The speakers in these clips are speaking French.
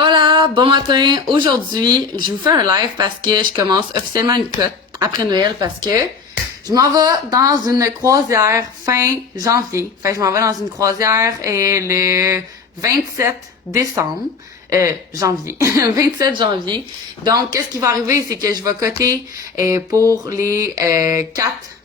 Hola, bon matin. Aujourd'hui, je vous fais un live parce que je commence officiellement une cote après Noël parce que je m'en vais dans une croisière fin janvier. Fait que je m'en vais dans une croisière le 27 décembre. Janvier. 27 janvier. Donc, qu'est-ce qui va arriver, c'est que je vais coter pour les 4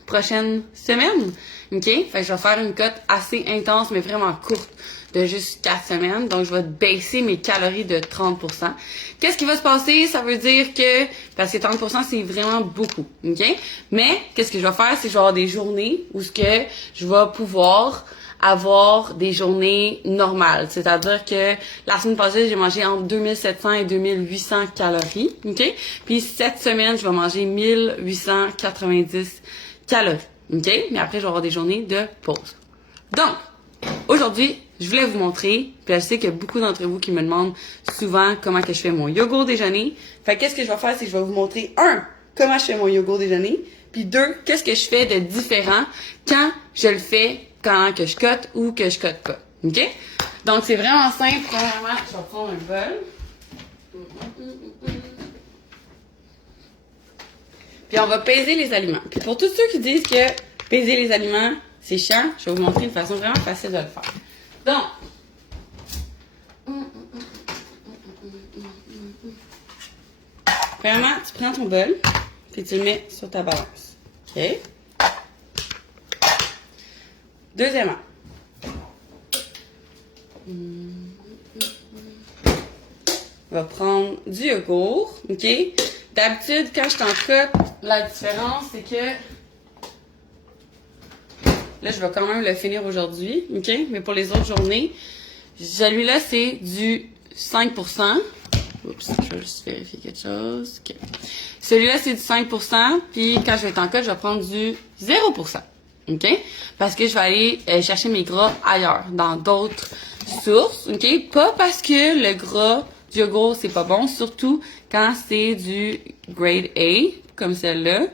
prochaines semaines. OK? Fait que je vais faire une cote assez intense, mais vraiment courte, de juste 4 semaines. Donc, je vais baisser mes calories de 30%. Qu'est-ce qui va se passer? Ça veut dire que, parce que 30%, c'est vraiment beaucoup. OK? Mais, qu'est-ce que je vais faire? C'est que je vais avoir des journées où ce que je vais pouvoir avoir des journées normales. C'est-à-dire que la semaine passée, j'ai mangé entre 2700 et 2800 calories. OK? Puis, cette semaine, je vais manger 1890 calories. OK? Mais après, je vais avoir des journées de pause. Donc, aujourd'hui, je voulais vous montrer, puis je sais qu'il y a beaucoup d'entre vous qui me demandent souvent comment que je fais mon yogourt déjeuner. Fait que qu'est-ce que je vais faire, c'est que je vais vous montrer, comment je fais mon yogourt déjeuner, puis 2, qu'est-ce que je fais de différent quand je le fais, quand que je cote ou que je cote pas. OK? Donc, c'est vraiment simple. Premièrement, je vais prendre un bol. Puis on va peser les aliments. Puis pour tous ceux qui disent que peser les aliments, c'est chiant, je vais vous montrer une façon vraiment facile de le faire. Donc, premièrement, tu prends ton bol, puis tu le mets sur ta balance. OK? Deuxièmement, on va prendre du yogourt. OK? D'habitude, quand je t'en cote, la différence, c'est que là, je vais quand même le finir aujourd'hui, OK? Mais pour les autres journées, celui-là, c'est du 5%. Oups, je vais juste vérifier quelque chose. OK. Celui-là, c'est du 5%. Puis quand je vais être en cote, je vais prendre du 0%. OK? Parce que je vais aller chercher mes gras ailleurs, dans d'autres sources. OK? Pas parce que le gras du yogourt, c'est pas bon, surtout quand c'est du grade A, comme celle-là.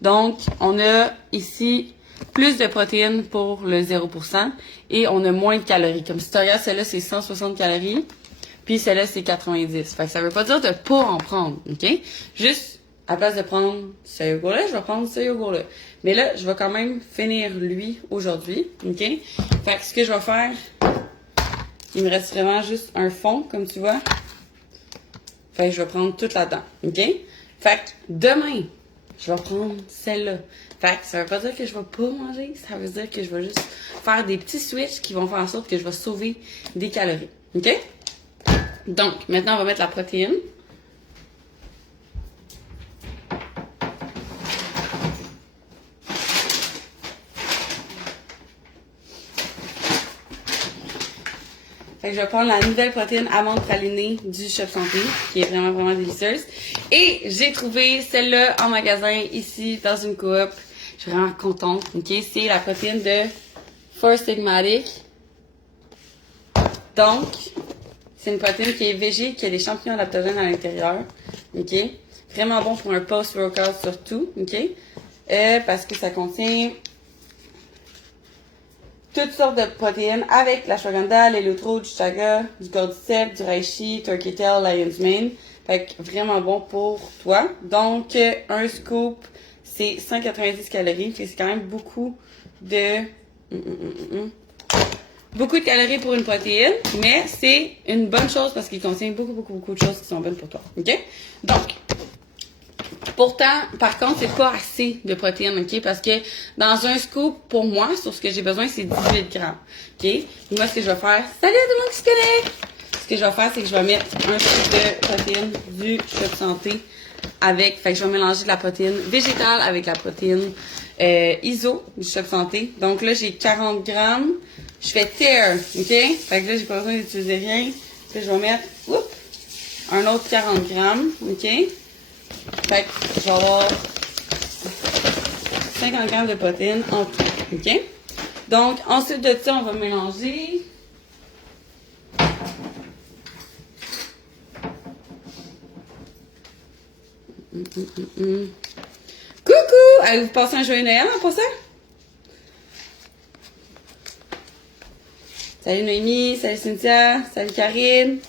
Donc, on a ici plus de protéines pour le 0% et on a moins de calories. Comme si tu regardes, celle-là, c'est 160 calories, puis celle-là, c'est 90. Fait que ça veut pas dire de pas en prendre, OK? Juste, à place de prendre ce yogourt-là, je vais prendre ce yogourt-là. Mais là, je vais quand même finir lui aujourd'hui, OK? Fait que ce que je vais faire, il me reste vraiment juste un fond, comme tu vois. Fait que je vais prendre tout là-dedans, OK? Fait que demain, je vais prendre celle-là. Fait que ça veut pas dire que je vais pas manger, ça veut dire que je vais juste faire des petits switches qui vont faire en sorte que je vais sauver des calories. OK? Donc, maintenant, on va mettre la protéine. Fait que je vais prendre la nouvelle protéine amande pralinée du Shop Santé, qui est vraiment, vraiment délicieuse. Et j'ai trouvé celle-là en magasin, ici, dans une coop. Je suis vraiment contente, OK? C'est la protéine de Four Sigmatic. Donc, c'est une protéine qui est végé, qui a des champignons adaptogènes à l'intérieur, OK? Vraiment bon pour un post-workout surtout, OK? Parce que ça contient toutes sortes de protéines avec l'ashwagandha, l'éleuthero, du chaga, du cordyceps, du reishi, turkey tail, lion's mane. Fait que vraiment bon pour toi. Donc, un scoop, c'est 190 calories. C'est quand même beaucoup de... Beaucoup de calories pour une protéine, mais c'est une bonne chose parce qu'il contient beaucoup de choses qui sont bonnes pour toi. OK? Donc, pourtant, par contre, c'est pas assez de protéines, OK? Parce que dans un scoop, pour moi, sur ce que j'ai besoin, c'est 18 grammes. OK? Moi, ce que je vais faire... Salut à tout le monde qui se connecte! Ce que je vais faire, c'est que je vais mettre un scoop de protéines du Shop Santé avec... Fait que je vais mélanger de la protéine végétale avec la protéine ISO du Shop Santé. Donc là, j'ai 40 grammes. Je fais tear, OK? Fait que là, j'ai pas besoin d'utiliser rien. Puis je vais mettre... un autre 40 grammes, OK? Fait que je vais avoir 50 grammes de protéines en tout, OK? Donc, ensuite de ça, on va mélanger. Coucou! Allez-vous passer un joyeux Noël en passant? Salut Noémie, salut Cynthia, salut Karine.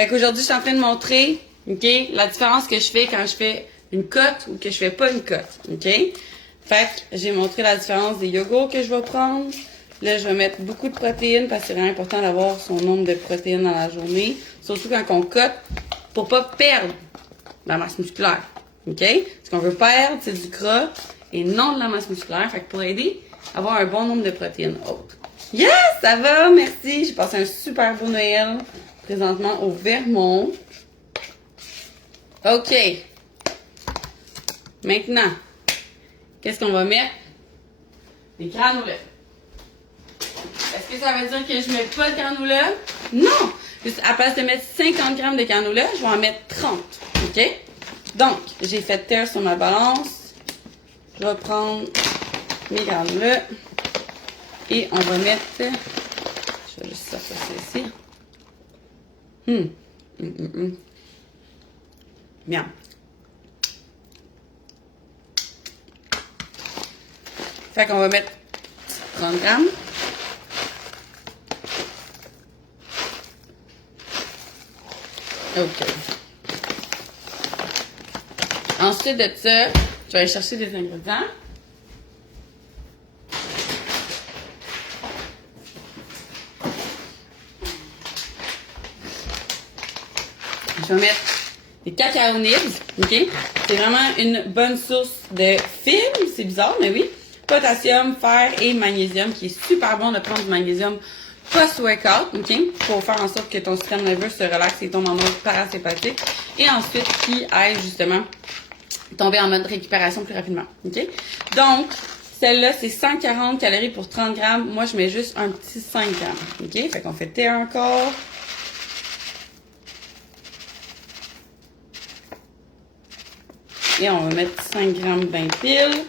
Fait qu'aujourd'hui, je suis en train de montrer, OK, la différence que je fais quand je fais une cote ou que je fais pas une cote, OK? Fait que j'ai montré la différence des yogourts que je vais prendre. Là, je vais mettre beaucoup de protéines parce que c'est vraiment important d'avoir son nombre de protéines dans la journée. Surtout quand on cote pour pas perdre la masse musculaire. OK? Ce qu'on veut perdre, c'est du gras et non de la masse musculaire. Fait que pour aider à avoir un bon nombre de protéines hautes. Yes! Ça va! Merci! J'ai passé un super beau Noël présentement au Vermont. OK. Maintenant, qu'est-ce qu'on va mettre? Des granolas. Est-ce que ça veut dire que je mets pas de granola? Non! Juste à place de mettre 50 grammes de granola, je vais en mettre 30. OK? Donc, j'ai fait terre sur ma balance. Je vais prendre mes granolas. Et on va mettre... Je vais juste sortir ça ici. Bien. Fait qu'on va mettre 30 grammes. OK. Ensuite de ça, je vais aller chercher des ingrédients. Je vais mettre des cacao nibs, OK? C'est vraiment une bonne source de fibres, c'est bizarre, mais oui. Potassium, fer et magnésium, qui est super bon de prendre du magnésium post-workout, OK? Pour faire en sorte que ton système nerveux se relaxe et tombe en mode parasympathique. Et ensuite, qui aide justement tomber en mode récupération plus rapidement, OK? Donc, celle-là, c'est 140 calories pour 30 grammes. Moi, je mets juste un petit 5 grammes, OK? Fait qu'on fait thé encore. Et on va mettre 5 grammes 20 piles.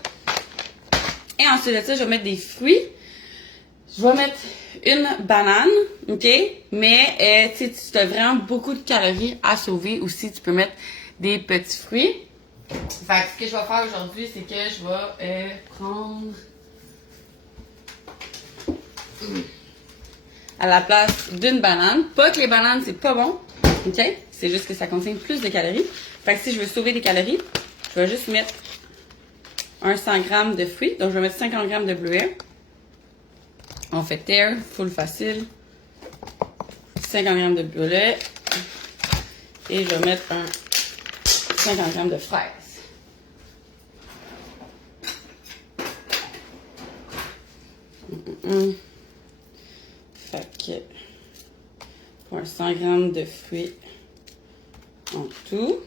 Et ensuite de ça, je vais mettre des fruits. Je vais mettre une banane, OK? Mais, tu as vraiment beaucoup de calories à sauver aussi. Tu peux mettre des petits fruits. Fait que ce que je vais faire aujourd'hui, c'est que je vais prendre... à la place d'une banane. Pas que les bananes, c'est pas bon, OK? C'est juste que ça contient plus de calories. Fait que si je veux sauver des calories, je vais juste mettre un 100 g de fruits. Donc, je vais mettre 50 g de bleuets. On fait terre, full facile. 50 g de bleuets. Et je vais mettre un 50 g de fraises. Fait que pour un 100 g de fruits en tout.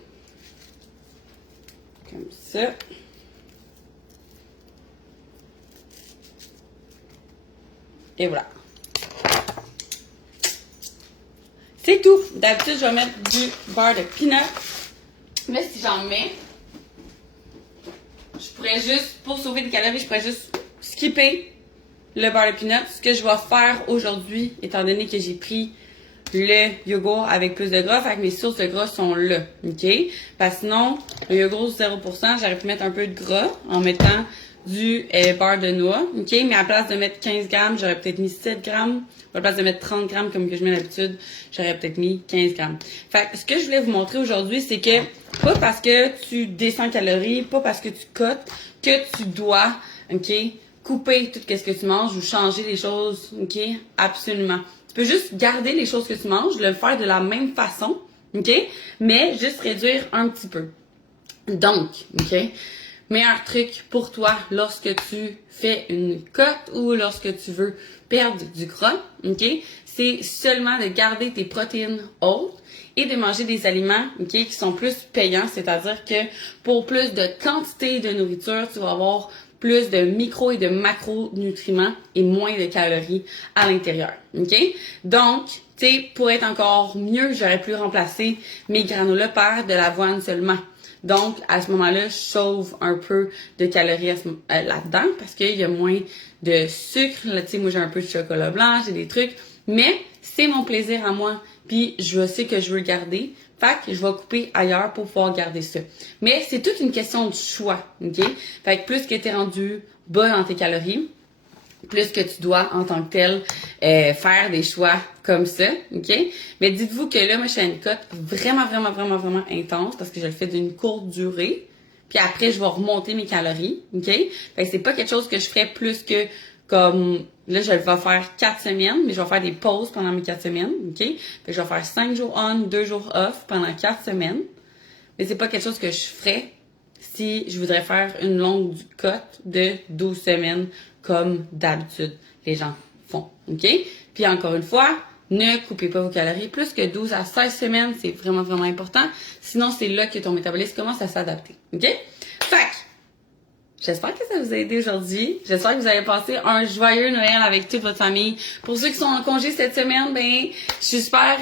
Comme ça. Et voilà. C'est tout. D'habitude, je vais mettre du beurre de peanut. Mais si j'en mets, je pourrais juste, pour sauver des calories, je pourrais juste skipper le beurre de peanut. Ce que je vais faire aujourd'hui, étant donné que j'ai pris le yogourt avec plus de gras, fait que mes sources de gras sont là, OK? Parce que sinon, le yogourt 0%, j'aurais pu mettre un peu de gras en mettant du beurre de noix, OK? Mais à la place de mettre 15 grammes, j'aurais peut-être mis 7 grammes. À la place de mettre 30 grammes comme que je mets d'habitude, j'aurais peut-être mis 15 grammes. Fait que ce que je voulais vous montrer aujourd'hui, c'est que pas parce que tu descends calories, pas parce que tu cotes, que tu dois, OK, couper tout ce que tu manges ou changer les choses, OK? Absolument. Tu peux juste garder les choses que tu manges, le faire de la même façon, OK? Mais juste réduire un petit peu. Donc, OK? Meilleur truc pour toi lorsque tu fais une cote ou lorsque tu veux perdre du gras, OK? C'est seulement de garder tes protéines hautes et de manger des aliments, OK, qui sont plus payants, c'est-à-dire que pour plus de quantité de nourriture, tu vas avoir plus de micro et de macronutriments et moins de calories à l'intérieur, OK? Donc, tu sais, pour être encore mieux, j'aurais pu remplacer mes granolas par de l'avoine seulement. Donc, à ce moment-là, je sauve un peu de calories là-dedans parce qu'il y a moins de sucre. Là, tu sais, moi, j'ai un peu de chocolat blanc, j'ai des trucs. Mais c'est mon plaisir à moi. Puis, je sais que je veux le garder. Fait que je vais couper ailleurs pour pouvoir garder ça. Mais c'est toute une question de choix, OK? Fait que plus que tu es rendu bas dans tes calories, plus que tu dois, en tant que tel, faire des choix comme ça, OK? Mais dites-vous que là, moi, je fais une cote vraiment, vraiment, vraiment, vraiment intense parce que je le fais d'une courte durée. Puis après, je vais remonter mes calories, OK? Fait que c'est pas quelque chose que je ferais plus que comme... Là, je vais faire 4 semaines, mais je vais faire des pauses pendant mes 4 semaines, OK? Fait que je vais faire 5 jours on, 2 jours off pendant 4 semaines. Mais c'est pas quelque chose que je ferais si je voudrais faire une longue cote de 12 semaines comme d'habitude les gens font, OK? Puis encore une fois, ne coupez pas vos calories. Plus que 12 à 16 semaines, c'est vraiment, vraiment important. Sinon, c'est là que ton métabolisme commence à s'adapter, OK? Fait que, j'espère que ça vous a aidé aujourd'hui. J'espère que vous avez passé un joyeux Noël avec toute votre famille. Pour ceux qui sont en congé cette semaine, ben, je suis super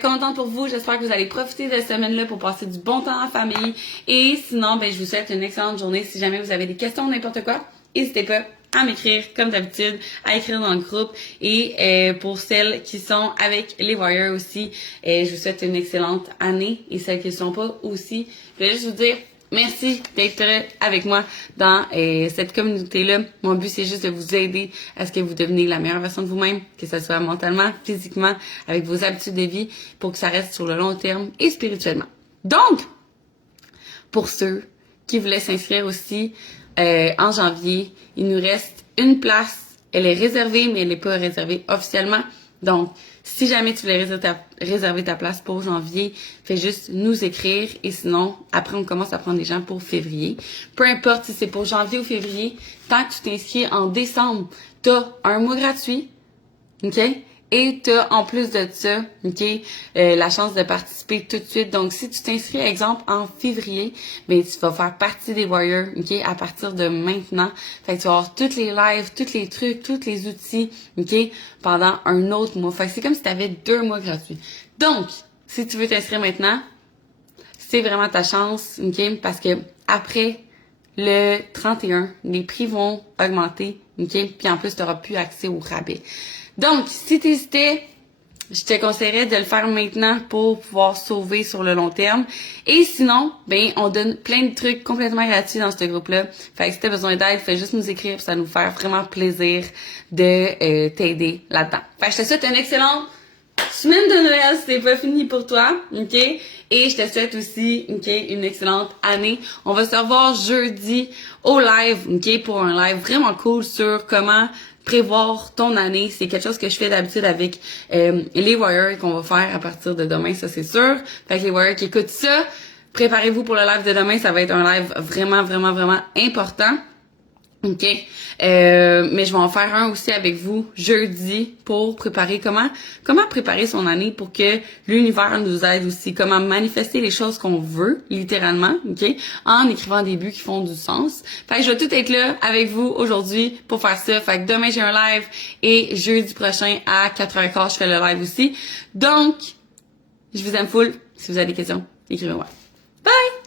contente pour vous. J'espère que vous allez profiter de cette semaine-là pour passer du bon temps en famille. Et sinon, ben, je vous souhaite une excellente journée. Si jamais vous avez des questions, n'importe quoi, n'hésitez pas à m'écrire, comme d'habitude, à écrire dans le groupe. Et pour celles qui sont avec les Warriors aussi, je vous souhaite une excellente année. Et celles qui ne sont pas aussi, je vais juste vous dire merci d'être avec moi dans cette communauté-là. Mon but, c'est juste de vous aider à ce que vous deveniez la meilleure version de vous-même, que ce soit mentalement, physiquement, avec vos habitudes de vie, pour que ça reste sur le long terme et spirituellement. Donc, pour ceux qui voulaient s'inscrire aussi en janvier, il nous reste une place. Elle est réservée, mais elle n'est pas réservée officiellement. Donc, si jamais tu voulais réserver ta place pour janvier, fais juste nous écrire et sinon, après, on commence à prendre des gens pour février. Peu importe si c'est pour janvier ou février, tant que tu t'inscris en décembre, t'as un mois gratuit, OK? Et t'as, en plus de ça, OK, la chance de participer tout de suite. Donc, si tu t'inscris, exemple, en février, ben tu vas faire partie des Warriors, OK, à partir de maintenant. Fait que tu vas avoir tous les lives, tous les trucs, tous les outils, OK, pendant un autre mois. Fait que c'est comme si tu avais 2 mois gratuits. Donc, si tu veux t'inscrire maintenant, c'est vraiment ta chance, OK, parce que après le 31, les prix vont augmenter, OK, puis en plus, tu n'auras plus accès au rabais. Donc, si tu hésitais, je te conseillerais de le faire maintenant pour pouvoir sauver sur le long terme. Et sinon, ben, on donne plein de trucs complètement gratuits dans ce groupe-là. Fait que si t'as besoin d'aide, fais juste nous écrire, ça va nous faire vraiment plaisir de t'aider là-dedans. Fait que je te souhaite une excellente semaine de Noël si c'est pas fini pour toi, OK? Et je te souhaite aussi, OK, une excellente année. On va se revoir jeudi au live, OK, pour un live vraiment cool sur comment prévoir ton année. C'est quelque chose que je fais d'habitude avec les Warriors qu'on va faire à partir de demain, ça c'est sûr. Fait que les Warriors qui écoutent ça, préparez-vous pour le live de demain. Ça va être un live vraiment, vraiment, vraiment important. OK. Mais je vais en faire un aussi avec vous jeudi pour préparer comment préparer son année pour que l'univers nous aide aussi, comment manifester les choses qu'on veut, littéralement, OK, en écrivant des buts qui font du sens. Fait que je vais tout être là avec vous aujourd'hui pour faire ça. Fait que demain j'ai un live et jeudi prochain à 4h15 je fais le live aussi. Donc, je vous aime full. Si vous avez des questions, écrivez-moi. Bye!